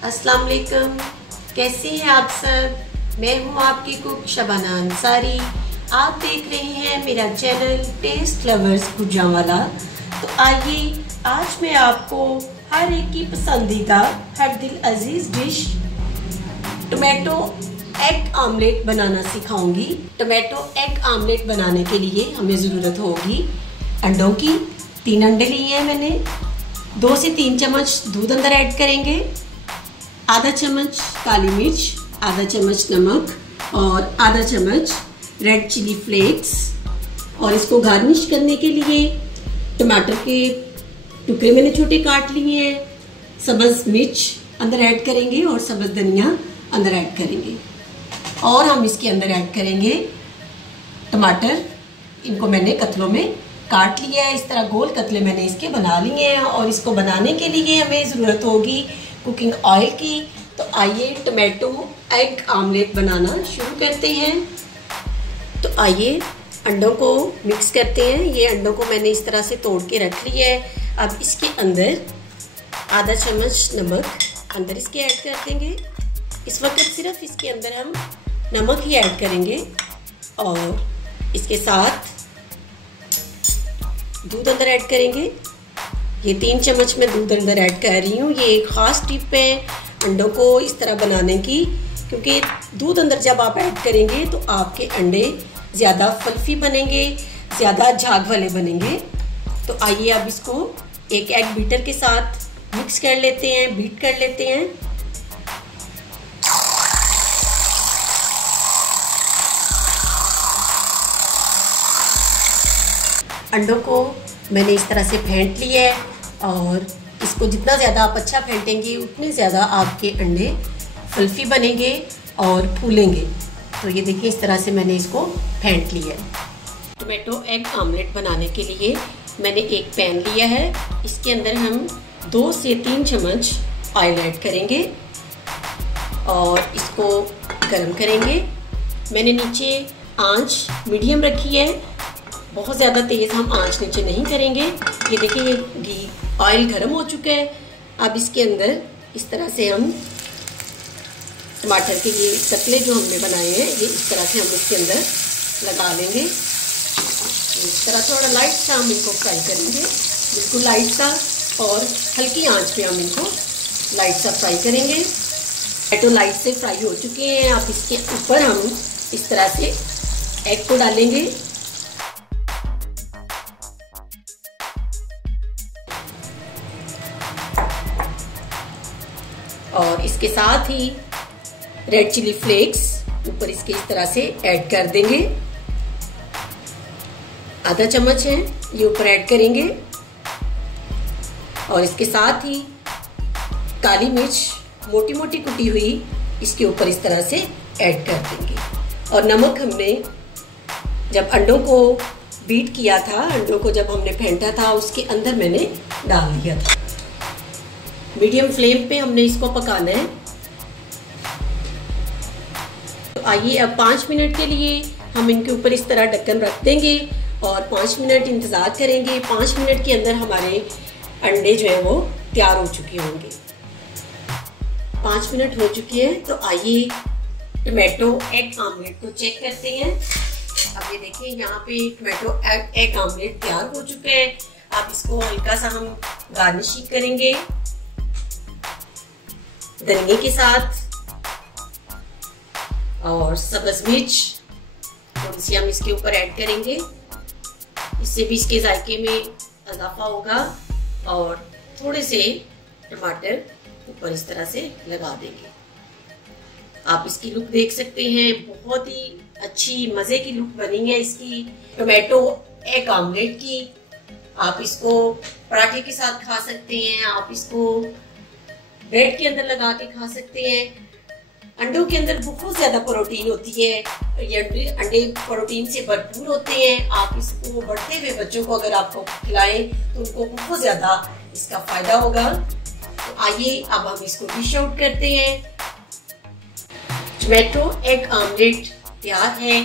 अस्सलाम वालेकुम, कैसे हैं आप सब। मैं हूं आपकी कुक शबाना अंसारी। आप देख रहे हैं मेरा चैनल टेस्ट लवर्स गुजरांवाला। तो आइए आज मैं आपको हर एक की पसंदीदा हर दिल अजीज डिश टोमेटो एग आमलेट बनाना सिखाऊंगी। टोमेटो एग आमलेट बनाने के लिए हमें ज़रूरत होगी अंडों की। 3 अंडे लिए हैं मैंने। 2 से 3 चम्मच दूध अंदर ऐड करेंगे, आधा चम्मच काली मिर्च, आधा चम्मच नमक और आधा चम्मच रेड चिली फ्लेक्स। और इसको गार्निश करने के लिए टमाटर के टुकड़े मैंने छोटे काट लिए हैं। सब्ज मिर्च अंदर ऐड करेंगे और सब्ज धनिया अंदर ऐड करेंगे। और हम इसके अंदर ऐड करेंगे टमाटर। इनको मैंने कतलों में काट लिया है। इस तरह गोल कतले मैंने इसके बना लिए हैं। और इसको बनाने के लिए हमें ज़रूरत होगी कुकिंग ऑयल की। तो आइए टोमेटो एग आमलेट बनाना शुरू करते हैं। तो आइए अंडों को मिक्स करते हैं। ये अंडों को मैंने इस तरह से तोड़ के रख लिया है। अब इसके अंदर आधा चम्मच नमक अंदर इसके ऐड कर देंगे। इस वक्त सिर्फ इसके अंदर हम नमक ही ऐड करेंगे। और इसके साथ दूध अंदर ऐड करेंगे। ये 3 चम्मच मैं दूध अंदर ऐड कर रही हूँ। ये एक ख़ास टिप है अंडों को इस तरह बनाने की, क्योंकि दूध अंदर जब आप ऐड करेंगे तो आपके अंडे ज़्यादा फ्लफी बनेंगे, ज़्यादा झाग वाले बनेंगे। तो आइए अब इसको एक एग बीटर के साथ मिक्स कर लेते हैं, बीट कर लेते हैं। अंडों को मैंने इस तरह से फेंट लिया है। और इसको जितना ज़्यादा आप अच्छा फेंटेंगे उतने ज़्यादा आपके अंडे फ्लफी बनेंगे और फूलेंगे। तो ये देखिए इस तरह से मैंने इसको फेंट लिया है। टोमेटो एग आमलेट बनाने के लिए मैंने एक पैन लिया है। इसके अंदर हम 2 से 3 चम्मच ऑयल ऐड करेंगे और इसको गर्म करेंगे। मैंने नीचे आंच मीडियम रखी है, बहुत ज़्यादा तेज़ हम आंच नीचे नहीं करेंगे। ये देखिए ये घी ऑयल गर्म हो चुका है। अब इसके अंदर इस तरह से हम टमाटर के ये कतले जो हमने बनाए हैं ये इस तरह से हम इसके अंदर लगा लेंगे। इस तरह थोड़ा लाइट सा हम इनको फ्राई करेंगे, बिल्कुल लाइट सा, और हल्की आंच पे हम इनको लाइट सा फ्राई करेंगे। टोमेटो लाइट से फ्राई हो चुके हैं। अब इसके ऊपर हम इस तरह से एग को डालेंगे। और इसके साथ ही रेड चिली फ्लेक्स ऊपर इसके इस तरह से ऐड कर देंगे। आधा चम्मच है ये ऊपर ऐड करेंगे। और इसके साथ ही काली मिर्च मोटी मोटी कुटी हुई इसके ऊपर इस तरह से ऐड कर देंगे। और नमक हमने जब अंडों को बीट किया था, अंडों को जब हमने फेंटा था उसके अंदर मैंने डाल दिया था। मीडियम फ्लेम पे हमने इसको पकाना है। तो आइए अब 5 मिनट के लिए हम इनके ऊपर इस तरह ढक्कन रख देंगे और 5 मिनट इंतज़ार करेंगे। 5 मिनट के अंदर हमारे अंडे जो है वो तैयार हो चुके होंगे। 5 मिनट हो चुके हैं। तो आइए टोमेटो एग आमलेट को चेक करते हैं। अब ये देखिए यहाँ पे टोमेटो एग आमलेट तैयार हो चुके हैं। अब इसको हल्का सा हम गार्निशिंग करेंगे धनिया के साथ और सब्ज मिर्च थोड़ी सी हम इसके ऊपर ऐड करेंगे। इससे भी इसके जायके में इजाफा होगा। और थोड़े से टमाटर ऊपर इस तरह से लगा देंगे। आप इसकी लुक देख सकते हैं, बहुत ही अच्छी मजे की लुक बनी है इसकी टोमेटो एग आमलेट की। आप इसको पराठे के साथ खा सकते हैं, आप इसको ब्रेड के अंदर लगा के खा सकते हैं। अंडों के अंदर बहुत ज्यादा प्रोटीन होती है। ये अंडे प्रोटीन से भरपूर होते हैं। आप इसको बढ़ते हुए बच्चों को अगर आपको खिलाएं तो उनको बहुत ज्यादा इसका फायदा होगा। तो आइए अब हम इसको डिश आउट करते हैं। टोमेटो एग आमलेट तैयार है।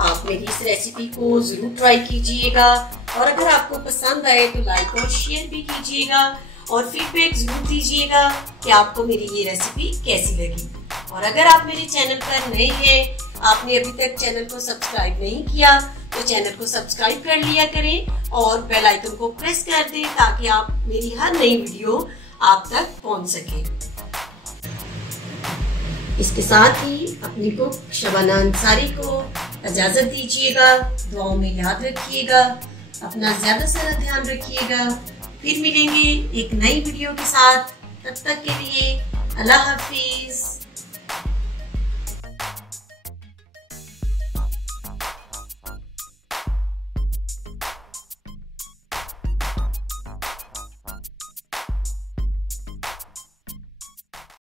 आप मेरी इस रेसिपी को जरूर ट्राई कीजिएगा। और अगर आपको पसंद आए तो लाइक और शेयर भी कीजिएगा। और फीडबैक जरूर दीजिएगा कि आपको मेरी ये रेसिपी कैसी लगी। और अगर आप मेरे चैनल पर नए हैं, आपने अभी तक चैनल को सब्सक्राइब नहीं किया तो चैनल को सब्सक्राइब कर लिया करें और बेल आइकन को प्रेस कर दें ताकि आप मेरी हर नई वीडियो आप तक पहुंच सके। इसके साथ ही अपनी कुक शबाना अंसारी को इजाजत दीजिएगा। दुआओं में याद रखिएगा, अपना ज्यादा से ज्यादा ध्यान रखिएगा। फिर मिलेंगे एक नई वीडियो के साथ, तब तक के लिए अल्लाह हाफिज।